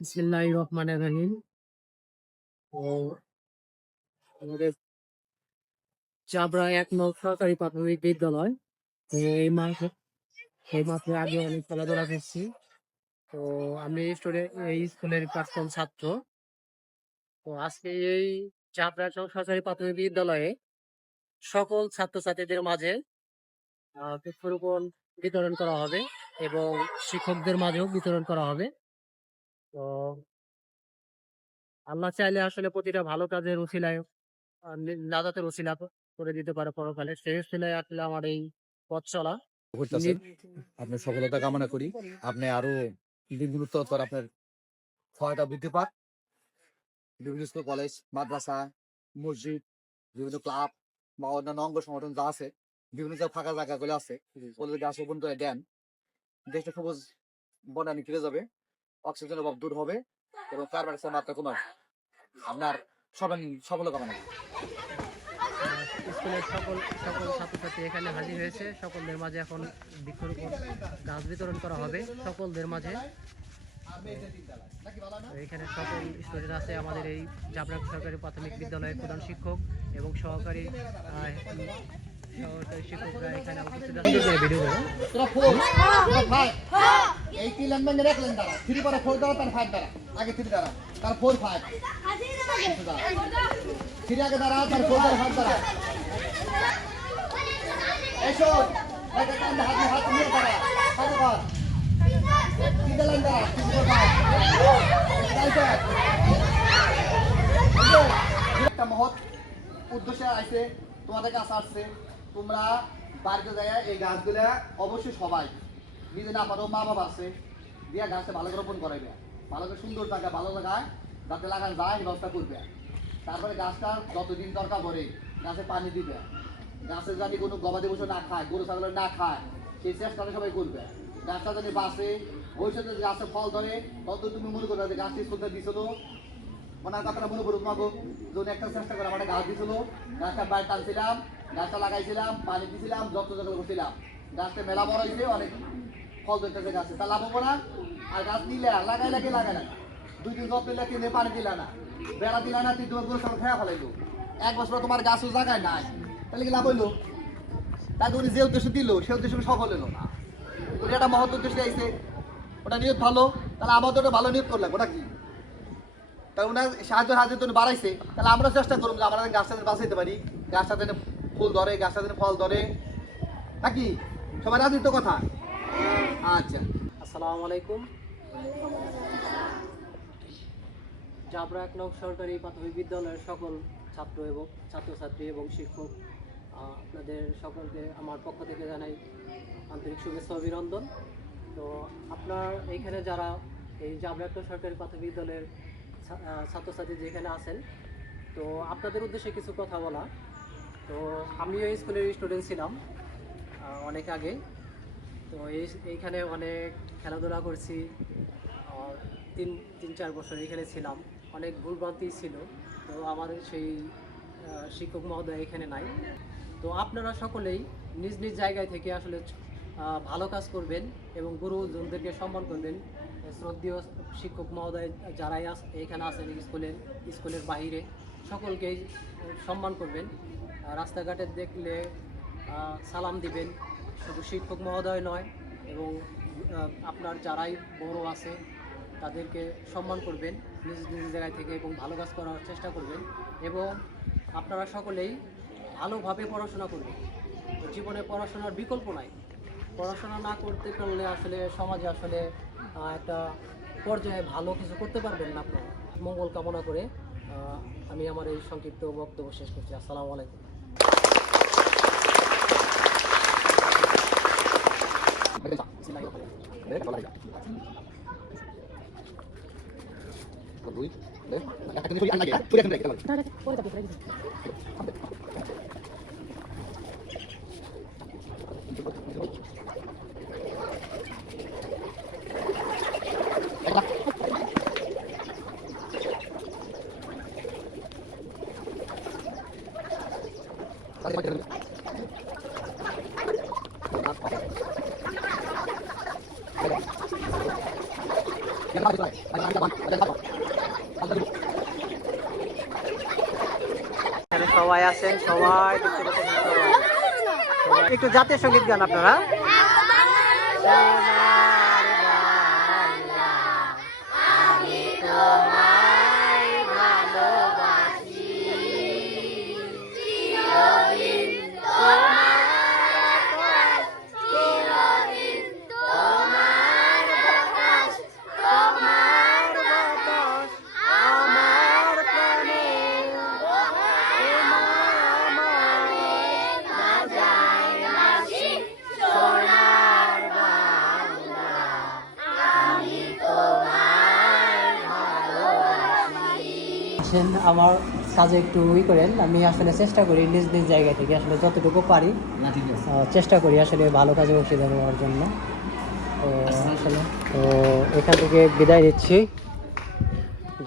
বিসমিল্লাহ রহমানের রহিম তো আমাদের চাবড়া এক নং সরকারি প্রাথমিক বিদ্যালয়। তো এই মাসে এই মাসে আগে অনেক খেলাধুলা করছি। তো আমি স্টুডেন্ট এই স্কুলের প্রাক্তন ছাত্র। তো আজকে এই চাবড়া সরকারি প্রাথমিক বিদ্যালয়ে সকল ছাত্রছাত্রীদের মাঝে বৃক্ষরোপণ বিতরণ করা হবে এবং শিক্ষকদের মাঝেও বিতরণ করা হবে। তো আল্লাহ চাইলে আসলে প্রতিটা ভালো কাজের উসিলায় নাজাতের উসিলা করে দিতে পারে পরকালে। সেই উসিলায় আসলে আমার এই পথ চলা। আপনার সফলতা কামনা করি। আপনি আরও দিনগুলো তো আপনার ক্ষয়টা বৃদ্ধি পাক। বিভিন্ন স্কুল কলেজ মাদ্রাসা মসজিদ বিভিন্ন ক্লাব বা অন্যান্য অঙ্গ সংগঠন যা আছে বিভিন্ন যে ফাঁকা জায়গাগুলো আছে। ওদের গাছ রোপণ করে দেন। দেশটা সবুজ বনানি ফিরে যাবে। অক্সিজেনের অভাব দূর হবে এবং কার্বন ডাইঅক্সাইড মাত্রা কমাবে আপনার সর্বাঙ্গীন সফল কামনা স্কুলের সকল সকল ছাত্রছাত্রী এখানে হাজির হয়েছে। সকলদের মাঝে এখন বৃক্ষরোপণ গাছ বিতরণ করা হবে সকলদের মাঝে। এখানে সকল স্টুডেন্ট আছে আমাদের এই জাবরা সরকারি প্রাথমিক বিদ্যালয়ের প্রধান শিক্ষক এবং সহকারী সহকারী শিক্ষকরা এখানে উপস্থিত আছে ভিডিও রাখলেন থ্রি পরে ফোর তার ফাইভ আগে থ্রি তার ফোর ফাইভ থ্রি আগে তার ফোর ফাইভ এসো একটা মহৎ তোমাদের কাছে আসছে, তোমরা বাড়িতে যায় এই গাছগুলা অবশ্যই সবাই নিজে না পারো মা বাবা আছে। দিয়া গাছটা ভালো করে রোপণ করাইবে। ভালো করে সুন্দর জায়গা, ভালো জায়গায় যাতে লাগান যায়, ব্যবস্থা করবে। তারপরে গাছটা যতদিন দরকার পড়ে, গাছে পানি দিবে। গাছে যদি কোনো গবাদি পশু না খায়, গরু, ছাগল না খায়, সেই চেষ্টাটা সবাই করবে। গাছটা যদি বাঁচে, ভবিষ্যতে যদি গাছে ফল ধরে, তত তুমি মনে করবে যে গাছটি সুন্দর দিছিল। ওনার কথাটা মনে পড়ুক মাগো যখন একটা চেষ্টা করে আমার গাছ দিছিল। গাছটা বাইরে টানছিলাম, গাছটা লাগাইছিলাম, পানি দিছিলাম, যত্ন যত্ন করছিলাম। গাছটা মেলা বড় হয়েছে, অনেক ফল ধরতেছে গাছে তা লাভ হব না। আর গাছ নিলে লাগাই লাগে লাগাই না দুই দিন যত্ন নিলে কিনে পানি দিলা না। বেড়া দিলা না তোমার গরু সব খেয়া ফেলাইলো। এক বছর তোমার গাছও জায়গায় নাই। তাহলে কি লাভ হইল? তাই উনি যে উদ্দেশ্য দিল, সে উদ্দেশ্য সফল হলো না। উনি একটা মহৎ উদ্দেশ্যে আইছে ওটা নিয়ত ভালো। তাহলে আমাদের ওটা ভালো নিয়ত করলাম। ওটা কি? তাই ওনার সাহায্য সাহায্য তুমি বাড়াইছে, তাহলে আমরা চেষ্টা করুন যে আমরা গাছটা বাঁচাইতে পারি। গাছটা যেন ফুল ধরে, গাছটা যেন ফল ধরে। নাকি? সবাই রাজি তো কথা? আচ্ছা। আসসালামু আলাইকুম। জাবরা এক নং সরকারি প্রাথমিক বিদ্যালয়ের সকল ছাত্র এবং ছাত্রছাত্রী এবং শিক্ষক আপনাদের সকলকে আমার পক্ষ থেকে জানাই আন্তরিক শুভেচ্ছা অভিনন্দন। তো আপনার এইখানে যারা এই জাবরা সরকারি প্রাথমিক বিদ্যালয়ের ছাত্রছাত্রী যেখানে আছেন, তো আপনাদের উদ্দেশ্যে কিছু কথা বলা। তো আমিও স্কুলের স্টুডেন্ট ছিলাম অনেক আগে তো এই, এইখানে অনেক খেলাধুলা করছি। তিন তিন, চার বছর এখানে ছিলাম। অনেক ভুলভ্রান্তি ছিল। তো আমাদের সেই শিক্ষক মহোদয় এখানে নাই। তো আপনারা সকলেই নিজ নিজ জায়গায় থেকে আসলে ভালো কাজ করবেন এবং গুরুজনদেরকে সম্মান করবেন। শ্রদ্ধীয় শিক্ষক মহোদয় যারাই এখানে আছেন স্কুলের স্কুলের বাহিরে, সকলকেই সম্মান করবেন। রাস্তাঘাটে দেখলে সালাম দিবেন। শুধু শিক্ষক মহোদয় নয়, এবং আপনার যারাই বড় আছে, তাদেরকে সম্মান করবেন, নিজ নিজ জায়গায় থেকে এবং ভালো কাজ করার চেষ্টা করবেন, এবং আপনারা সকলেই ভালোভাবে পড়াশোনা করবেন। জীবনে পড়াশোনার বিকল্প নাই। পড়াশোনা না করতে পারলে আসলে সমাজে আসলে একটা পর্যায়ে ভালো কিছু করতে পারবেন না আপনারা। মঙ্গল কামনা করে আমি আমার এই সংক্ষিপ্ত বক্তব্য শেষ করছি। আসসালামু আলাইকুম। কিন্তু আন লাগে পুরো এখন রেখে দাও এখানে সবাই আছেন সবাই একটু জাতীয় সংগীত গান আপনারা। আমার কাজে একটু ই করেন আমি আসলে চেষ্টা করি নিজ নিজ জায়গা থেকে আসলে যতটুকু পারি চেষ্টা করি আসলে ভালো কাজে অংশীদার হওয়ার জন্য। তো আসলে তো এখান থেকে বিদায় নিচ্ছি।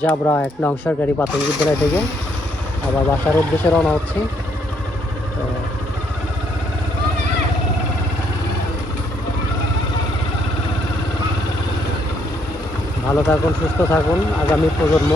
জাবরা এক নং সরকারি প্রাথমিক বিদ্যালয় থেকে। আবার বাসার উদ্দেশ্যে রওনা হচ্ছি। তো ভালো থাকুন সুস্থ থাকুন। আগামী প্রজন্ম